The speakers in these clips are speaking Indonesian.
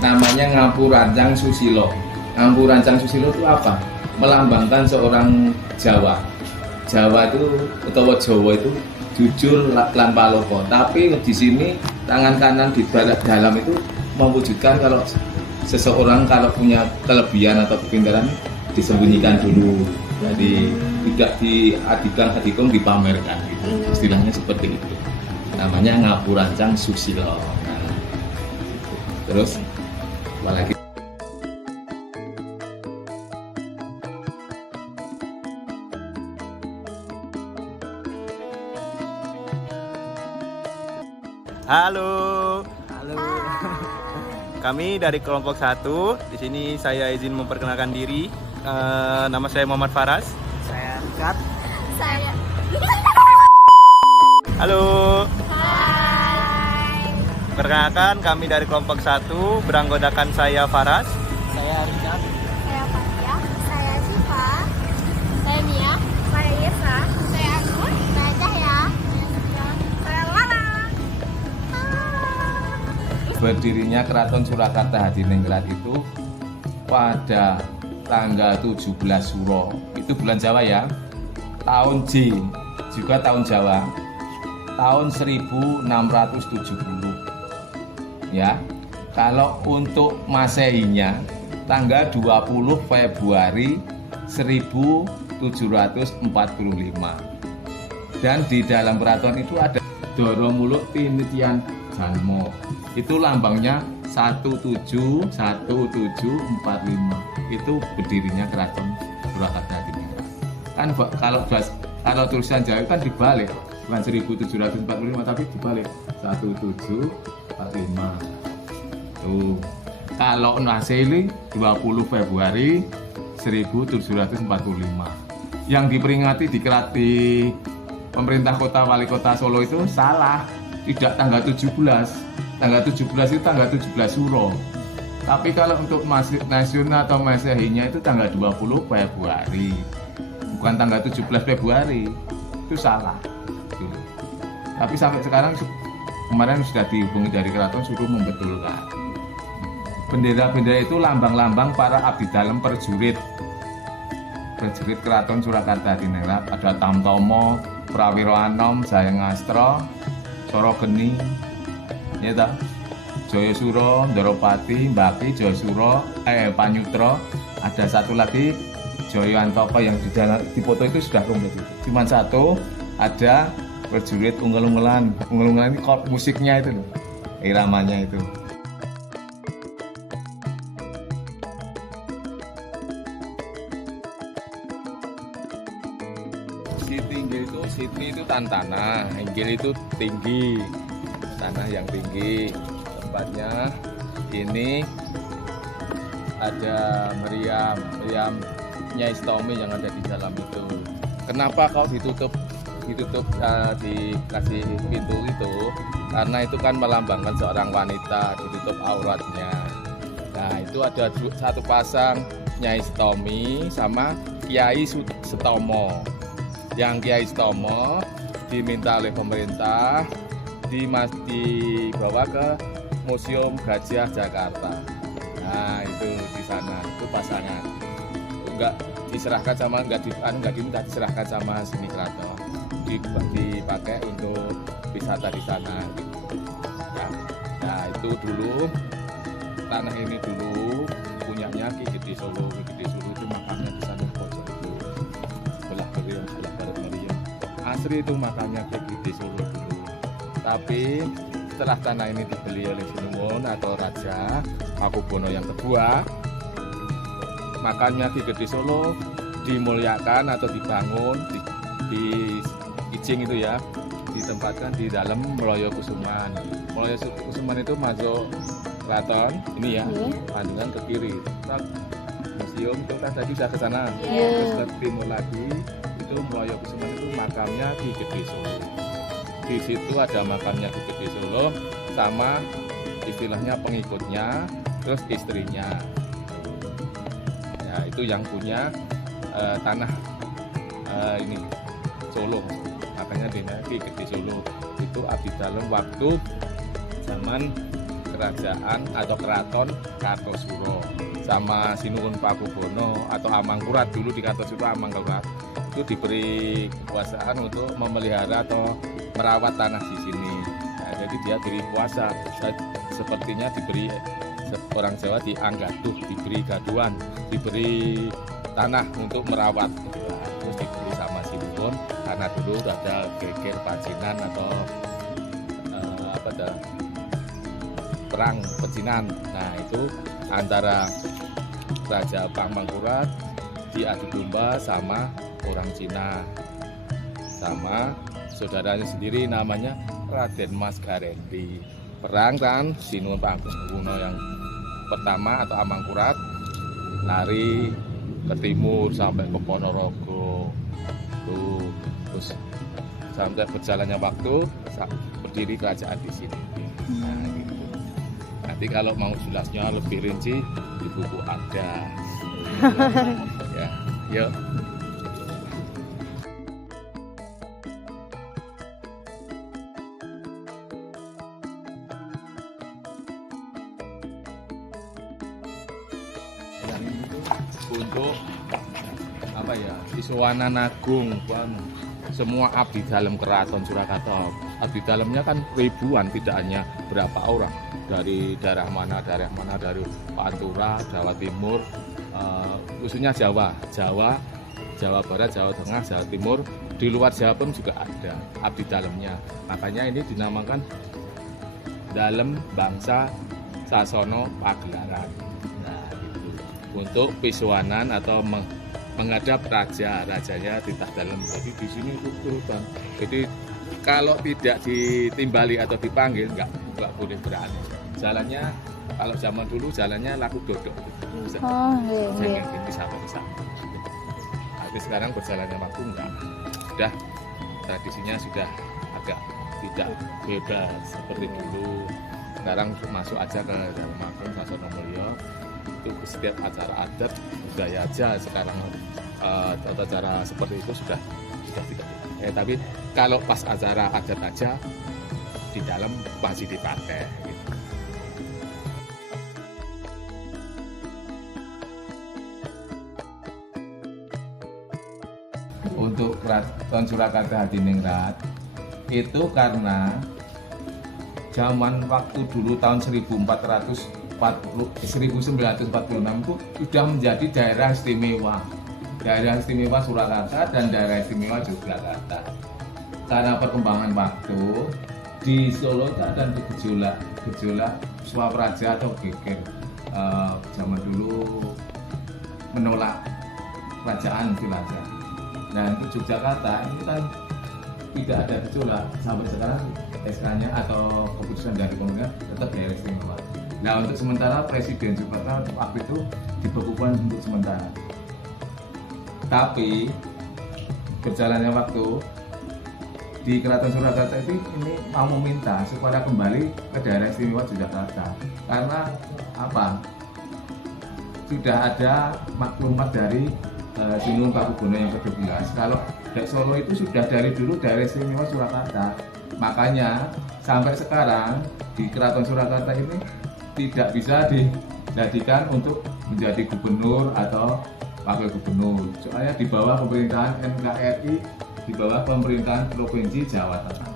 Namanya Ngapurancang Susilo. Ngapurancang Susilo itu apa? Melambangkan seorang Jawa. Jawa itu atau Jawa itu jujur lan palopo. Tapi di sini tangan kanan di dalam itu mewujudkan kalau seseorang kalau punya kelebihan atau kepintaran disembunyikan dulu. Jadi tidak diadikan dipamerkan gitu. Istilahnya seperti itu. Namanya Ngapurancang Susilo. Nah, terus apalagi Halo. Halo. Kami dari kelompok 1. Di sini saya izin memperkenalkan diri. Nama saya Muhammad Faras. Saya Kat. Saya. Halo. Hai. Perkenalkan kami dari kelompok 1 beranggotakan saya Faras. Saya Richard. Saya Fatia. Saya Siva. Saya Mia. Saya Yesa. Saya Anur. Saya Cahya. Saya Lana. berdirinya Keraton Surakarta Hadiningrat itu pada tanggal 17 Suro, itu bulan Jawa ya, tahun J, juga tahun Jawa, tahun 1670 ya. Kalau untuk Masehinya tanggal 20 Februari 1745. Dan di dalam keraton itu ada Doro Muluk Tinitian Janmo. Itu lambangnya 171745. Itu berdirinya Keraton Surakarta Hadiningrat. Kan kalau tulisan Jawa kan dibalik, bukan 1745 tapi dibalik 1745. Tuh. Kalau Masehi 20 Februari 1745. Yang diperingati di pemerintah kota wali kota Solo itu salah, tidak tanggal 17. Tanggal 17 itu tanggal 17 Suro. Tapi kalau untuk nasional atau Masehinya itu tanggal 20 Februari. Bukan tanggal 17 Februari. Itu salah. Tuh. Tapi sampai sekarang kemarin sudah dihubungi dari keraton suruh membetulkan. Bendera-bendera itu lambang-lambang para abdi dalam prajurit Keraton Surakarta Hadiningrat. Ada Tamtomo, Prawira Anom, Jayangastro, Soro Geni, ya tak? Jayasura, Ndaropati, Mbaki, Jayasura, Panyutra. Ada satu lagi Jayantaka yang di foto itu sudah komplit. Cuma satu, ada prajurit unggal-unggalan. Unggal-unggalan ini musiknya itu loh, iramanya itu. Siti itu tanah, Inggil itu tinggi, tanah yang tinggi. Tempatnya ini ada Meriam Nyai Stomi yang ada di dalam itu. Kenapa kau ditutup dikasih pintu itu? Karena itu kan melambangkan seorang wanita, ditutup auratnya. Nah itu ada satu pasang Nyai Stomi sama Kiai Setomo. Yang Kiai Setomo diminta oleh pemerintah dibawa ke Museum Gajah Jakarta. Nah itu di sana itu pasangan. Enggak diserahkan sama diserahkan sama sini keraton. Dipakai untuk wisata di sana. Gitu. Ya. Nah itu dulu tanah ini dulu punyanya Ki Gede Solo. Ki Gede Solo itu makamnya di sana pojok itu. Sebelah barat Meriam. Asri itu makamnya Ki Gede Solo dulu. Tapi setelah tanah ini dibeli oleh Sinuwun atau Raja Pakubono yang kedua, makamnya Ki Gede Solo dimuliakan atau dibangun di Ijing itu ya, ditempatkan di dalam Mloyo Kusuman. Mloyo Kusuman itu masuk keraton ini ya, pandungan ke kiri. Museum itu kan tadi sudah ke sana. Terus ke timur lagi itu Mloyo Kusuman itu makamnya Ki Gede Solo. Di situ ada makamnya Ki Gede Solo sama istilahnya pengikutnya, terus istrinya. Ya itu yang punya tanah ini Solo. Makanya dinamai Ki Gede Solo itu abdi dalam waktu zaman kerajaan atau keraton Kartosuro sama Sinuwun Pakubono atau Amangkurat. Dulu di Kartosuro Amangkurat itu diberi kekuasaan untuk memelihara atau merawat tanah di sini. Nah, jadi dia beri kuasa, sepertinya diberi orang Jawa dianggatuh, diberi gaduan, diberi tanah untuk merawat. Nah, terus diberi sama Sinuwun karena dulu ada geger pacinan atau perang pecinan. Nah, itu antara Raja Amangkurat diadu domba sama orang Cina, sama saudaranya sendiri namanya Raden Mas Garendi. Perang kan Sinuwun Pakubono yang pertama atau Amangkurat lari ke timur sampai ke Ponorogo tuh, terus sampai berjalannya waktu berdiri kerajaan di sini. Nah, gitu. Nanti kalau mau jelasnya lebih rinci di buku ada. Ya, yuk. Untuk apa ya, Iswanan Agung kan, semua abdi dalam keraton Surakarta. Abdi dalamnya kan ribuan, tidak hanya berapa orang dari daerah mana dari Pantura, Jawa Timur, khususnya Jawa Barat, Jawa Tengah, Jawa Timur, di luar Jawa pun juga ada abdi dalamnya. Makanya ini dinamakan Dalem Bangsa Sasono Pagelaran. Untuk Piswanan atau menghadap rajanya di dalam. Jadi di sini turutan. Jadi kalau tidak ditimbali atau dipanggil nggak boleh berani. Jalannya kalau zaman dulu jalannya laku dodok. Jangan sampai ke sana. Tapi sekarang berjalannya waktu enggak. Sudah tradisinya sudah agak tidak bebas seperti dulu. Sekarang masuk aja ke dalam Agung Sasono Mulyo. Itu setiap acara adat budaya aja sekarang tata cara seperti itu sudah tidak. Tapi kalau pas acara adat aja di dalam masih dipakai. Gitu. Untuk Keraton Surakarta Hadiningrat itu karena zaman waktu dulu tahun 1946 itu sudah menjadi daerah istimewa Surakarta dan daerah istimewa Yogyakarta. Karena perkembangan waktu di Solo dan di gejolak Swapraja atau geger zaman dulu menolak kerajaan Surakarta. Nah, untuk Yogyakarta ini kan tidak ada gejolak sampai sekarang, SK-nya atau keputusan dari pemerintah tetap daerah istimewa. Nah, untuk sementara Presiden Soekarno waktu itu dibekukan untuk sementara. Tapi berjalannya waktu di Keraton Surakarta ini mau meminta supaya kembali ke daerah istimewa Yogyakarta. Karena apa? Sudah ada maklumat dari Sinuwun Pakubono yang ke-12 kalau Solo itu sudah dari dulu daerah istimewa Surakarta. Makanya sampai sekarang di Keraton Surakarta ini tidak bisa dijadikan untuk menjadi gubernur atau wakil gubernur. Soalnya di bawah pemerintahan NKRI, di bawah pemerintahan Provinsi Jawa Tengah.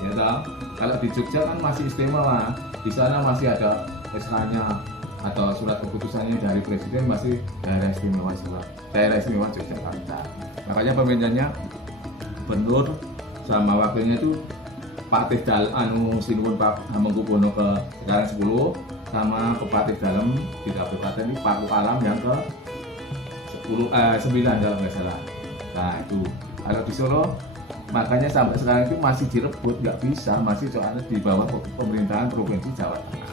Ya toh? Kalau di Jogja kan masih istimewa, di sana masih ada SK-nya atau surat keputusannya dari Presiden masih daerah istimewa Yogyakarta. Makanya pemerintahnya gubernur sama wakilnya itu Patih Dalam Sinuwun Pakubono ke sekarang 10 sama Kepatih Dalam di Kabupaten ini Pak Alam yang ke 9 kalau nggak salah. Nah itu kalau di Solo makanya sampai sekarang itu masih direbut, nggak bisa, masih soalnya di bawah pemerintahan Provinsi Jawa Tengah.